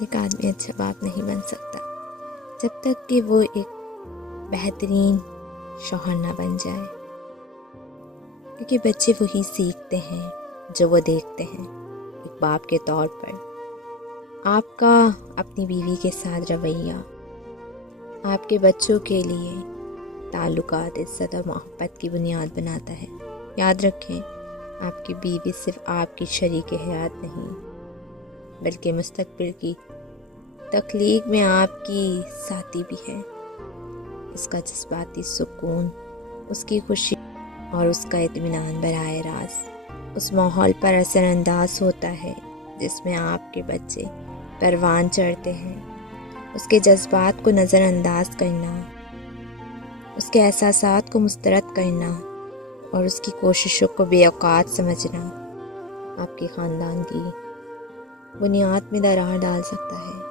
ایک آدمی اچھا باپ نہیں بن سکتا جب تک کہ وہ ایک بہترین شوہر نہ بن جائے، کیونکہ بچے وہی سیکھتے ہیں جو وہ دیکھتے ہیں۔ ایک باپ کے طور پر آپ کا اپنی بیوی کے ساتھ رویہ آپ کے بچوں کے لیے تعلقات، عزت اور محبت کی بنیاد بناتا ہے۔ یاد رکھیں، آپ کی بیوی صرف آپ کی شریک حیات نہیں، بلکہ مستقبل کی تخلیق میں آپ کی ساتھی بھی ہے۔ اس کا جذباتی سکون، اس کی خوشی اور اس کا اطمینان براہ راست اس ماحول پر اثر انداز ہوتا ہے جس میں آپ کے بچے پروان چڑھتے ہیں۔ اس کے جذبات کو نظر انداز کرنا، اس کے احساسات کو مسترد کرنا اور اس کی کوششوں کو بے اوقات سمجھنا آپ کے خاندان کی بنیاد میں درار ڈال سکتا ہے۔